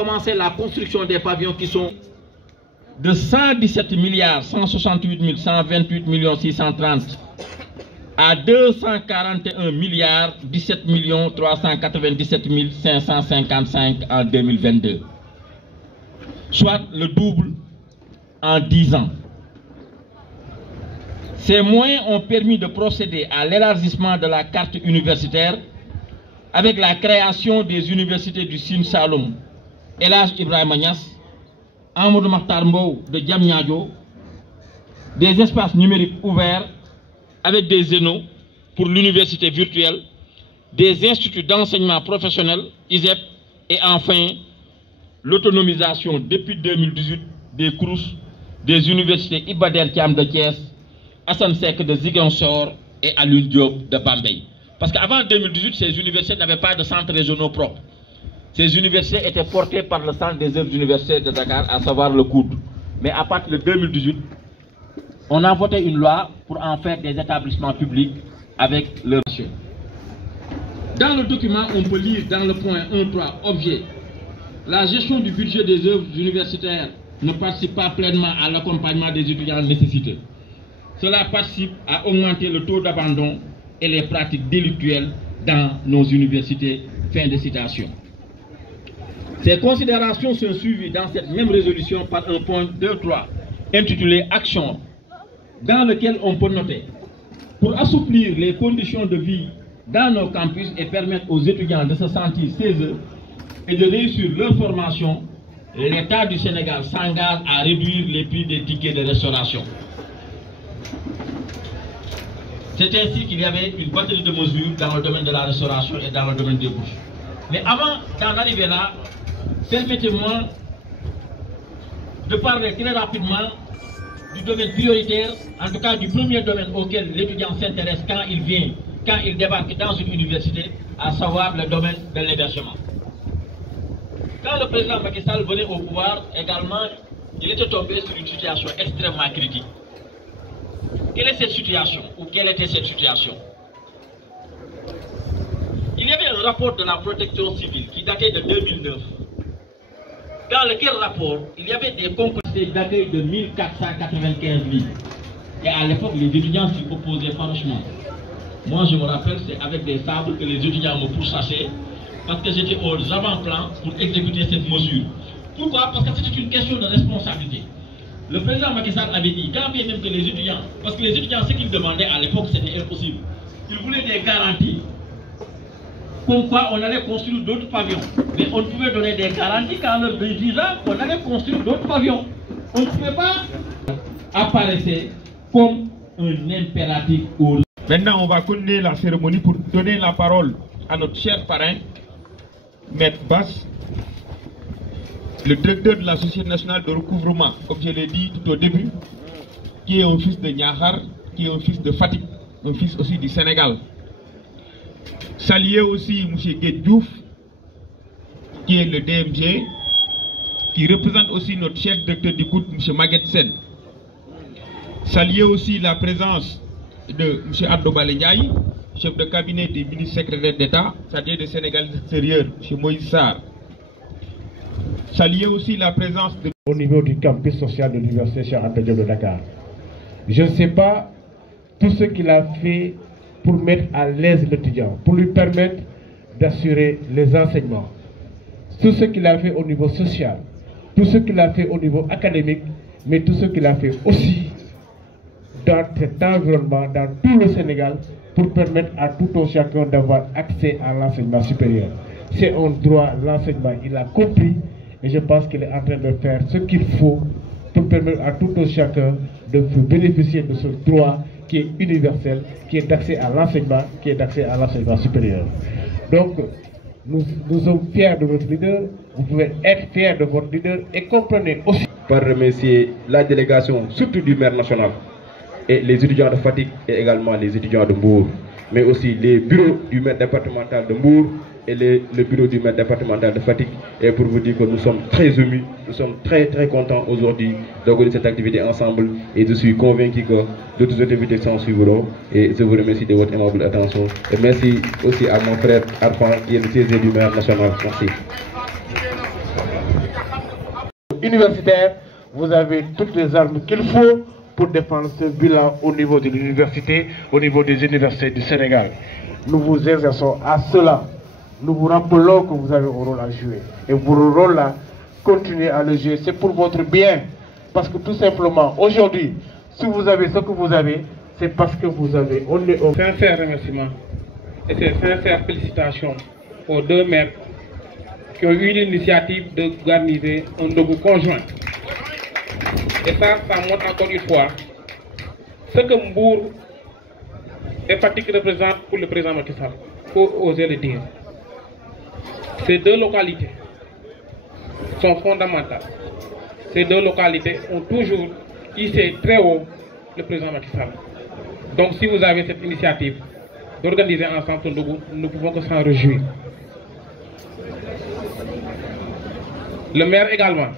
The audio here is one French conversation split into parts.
commencer la construction des pavillons qui sont de 117 milliards 168 128 millions 630 à 241 milliards 17 millions 397 555 en 2022, soit le double en 10 ans. Ces moyens ont permis de procéder à l'élargissement de la carte universitaire avec la création des universités du Sine Saloum, El Hadj Ibrahima Niass, Amadou Mahtar Mbow de Diamniadio, des espaces numériques ouverts avec des zénos pour l'université virtuelle, des instituts d'enseignement professionnel, ISEP, et enfin l'autonomisation depuis 2018 des CROUS, des universités Iba Der Thiam de Thiès, Assane Seck de Ziguinchor et Alioune Diop de Bambey. Parce qu'avant 2018, ces universités n'avaient pas de centres régionaux propres. Ces universités étaient portées par le centre des œuvres universitaires de Dakar, à savoir le COUD. Mais à partir de 2018, on a voté une loi pour en faire des établissements publics avec leur mission. Dans le document, on peut lire dans le point 1.3 objet, la gestion du budget des œuvres universitaires ne participe pas pleinement à l'accompagnement des étudiants nécessités. Cela participe à augmenter le taux d'abandon et les pratiques délictuelles dans nos universités. Fin de citation. Ces considérations sont suivies dans cette même résolution par un point 2.3 intitulé Action, dans lequel on peut noter: pour assouplir les conditions de vie dans nos campus et permettre aux étudiants de se sentir chez eux et de réussir leur formation, l'État du Sénégal s'engage à réduire les prix des tickets de restauration. C'est ainsi qu'il y avait une batterie de mesures dans le domaine de la restauration et dans le domaine des bourses. Mais avant d'en arriver là, permettez-moi de parler très rapidement du domaine prioritaire, en tout cas du premier domaine auquel l'étudiant s'intéresse quand il vient, quand il débarque dans une université, à savoir le domaine de l'hébergement. Quand le président Macky Sall venait au pouvoir, également, il était tombé sur une situation extrêmement critique. Quelle est cette situation, ou quelle était cette situation? Il y avait un rapport de la protection civile qui datait de 2009, dans lequel rapport il y avait des capacités d'accueil de 1495 lits. Et à l'époque, les étudiants s'y opposaient franchement. Moi, je me rappelle, c'est avec des sables que les étudiants me pourchassaient, parce que j'étais aux avant-plans pour exécuter cette mesure. Pourquoi? Parce que c'était une question de responsabilité. Le président Macky Sall avait dit, quand bien même que les étudiants, parce que les étudiants, ce qu'ils demandaient à l'époque, c'était impossible. Ils voulaient des garanties, comme quoi on allait construire d'autres pavillons. Mais on pouvait donner des garanties qu'en leur disant qu'on allait construire d'autres pavillons. On ne pouvait pas apparaître comme un impératif. Maintenant, on va continuer la cérémonie pour donner la parole à notre cher parrain, Maître Bass, le directeur de la Société nationale de recouvrement, comme je l'ai dit tout au début, qui est un fils de Niakhar, qui est un fils de Fatick, un fils aussi du Sénégal. Saluer aussi M. Guèye Diouf, qui est le DMG, qui représente aussi notre chef directeur du COUD, M. Maguette Sen. Saluer aussi la présence de M. Abdou Bale Ndiaye, chef de cabinet du ministre secrétaire d'État, c'est-à-dire du Sénégal extérieur, M. Moïse Sarr. Saluer aussi la présence au niveau du campus social de l'université Cheikh Anta Diop de Dakar. Je ne sais pas tout ce qu'il a fait pour mettre à l'aise l'étudiant, pour lui permettre d'assurer les enseignements. Tout ce qu'il a fait au niveau social, tout ce qu'il a fait au niveau académique, mais tout ce qu'il a fait aussi dans cet environnement, dans tout le Sénégal, pour permettre à tout un chacun d'avoir accès à l'enseignement supérieur. C'est un droit, l'enseignement, il a compris, et je pense qu'il est en train de faire ce qu'il faut pour permettre à tout un chacun de bénéficier de ce droit qui est universel, qui est d'accès à l'enseignement, qui est d'accès à l'enseignement supérieur. Donc, nous sommes fiers de votre leader, vous pouvez être fiers de votre leader et comprenez aussi. Par remercier la délégation, surtout du maire national, et les étudiants de Fatick et également les étudiants de Mbour, mais aussi les bureaux du maire départemental de Mbour et le bureau du maire départemental de Fatick. Et pour vous dire que nous sommes très émus, nous sommes très contents aujourd'hui d'organiser cette activité ensemble, et je suis convaincu que d'autres activités s'en suivront, et je vous remercie de votre aimable attention. Et merci aussi à mon frère Arfan qui est le 16e du maire national. Merci. universitaire, vous avez toutes les armes qu'il faut pour défendre ce bilan au niveau de l'université, au niveau des universités du Sénégal. Nous vous exerçons à cela. Nous vous rappelons que vous avez un rôle à jouer. Et pour le rôle-là, continuez à le jouer. C'est pour votre bien. Parce que tout simplement, aujourd'hui, si vous avez ce que vous avez, c'est parce que vous avez. On est au sincère remerciement et ces sincères félicitations aux deux maires qui ont eu l'initiative d'organiser un Ndogu conjoint. Et ça montre encore une fois ce que Mbour et Fatick représentent pour le président Macky Sall. Il faut oser le dire. Ces deux localités sont fondamentales. Ces deux localités ont toujours hissé très haut le président Macky Sall. Donc si vous avez cette initiative d'organiser ensemble ce Ndogu, nous ne pouvons que s'en réjouir. Le maire également,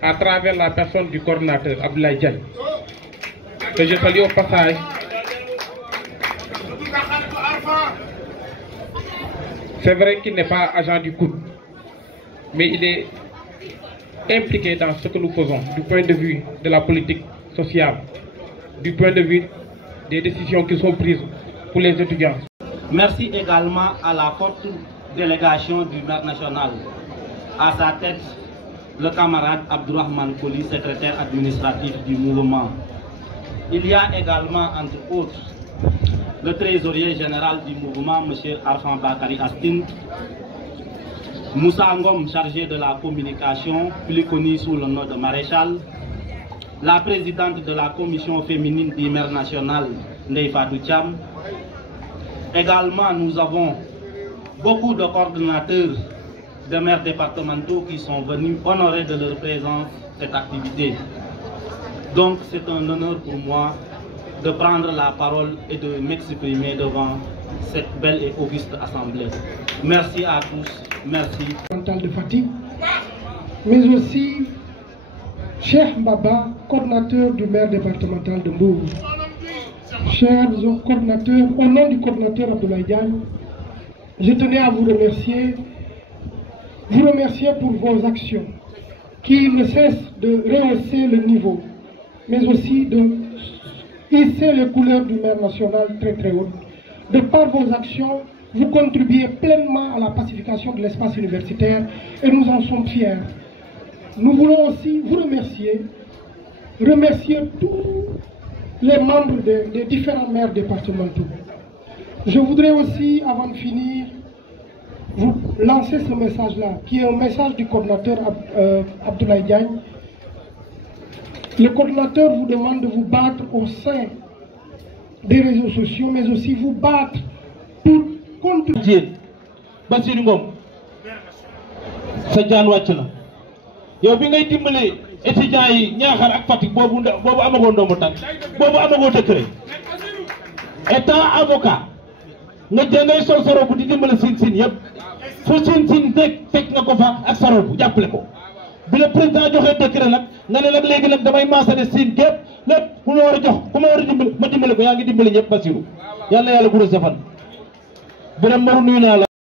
à travers la personne du coordinateur Abdoulaye Diagne, que je salue au passage, c'est vrai qu'il n'est pas agent du COUD, mais il est impliqué dans ce que nous faisons du point de vue de la politique sociale, du point de vue des décisions qui sont prises pour les étudiants. Merci également à la forte délégation du maire national, à sa tête le camarade Abdourahmane Koli, secrétaire administratif du mouvement. Il y a également, entre autres, le trésorier général du mouvement, M. Arfan Bakari Astin, Moussa Ngom, chargé de la communication, plus connu sous le nom de Maréchal, la présidente de la commission féminine du maire national, Ndeye Fatou Thiam. Également, nous avons beaucoup de coordonnateurs de maires départementaux qui sont venus honorer de leur présence cette activité. Donc c'est un honneur pour moi de prendre la parole et de m'exprimer devant cette belle et auguste assemblée. Merci à tous, merci. De Fatick, mais aussi Cheikh Mbaba, coordinateur du maire départemental de Mbour. Chers coordinateurs, au nom du coordinateur Abdoulaye Diagne, je tenais à vous remercier pour vos actions qui ne cessent de rehausser le niveau, mais aussi de hisser les couleurs du maire national très très haut. De par vos actions, vous contribuez pleinement à la pacification de l'espace universitaire et nous en sommes fiers. Nous voulons aussi vous remercier tous les membres des différents maires départementaux. Je voudrais aussi, avant de finir, vous lancer ce message-là, qui est un message du coordinateur Abdoulaye Diagne. Le coordinateur vous demande de vous battre au sein des réseaux sociaux, mais aussi vous battre pour contre. Bassirou Ngom sa jaan wàcc na yow bi ngay dimbali étudiants yi Niakhar ak Fatick boobu amagoo ndombo tànk boobu amagoo décret étant avocat nga jëndee sol sa robe di dimbali sin yëpp fu sin nekk fekk nga ko fa ak sa robe jàppale ko bi le président joxee décret nag nga ne nag léegi nag damay maasale sin gépp lépp ku ma war a jox ku ma war a dimbali ma dimbali ko yaa ngi dimbali ñëpp Bassirou yàlla yàlla guddal sa fan Birame Maru nuyu naa la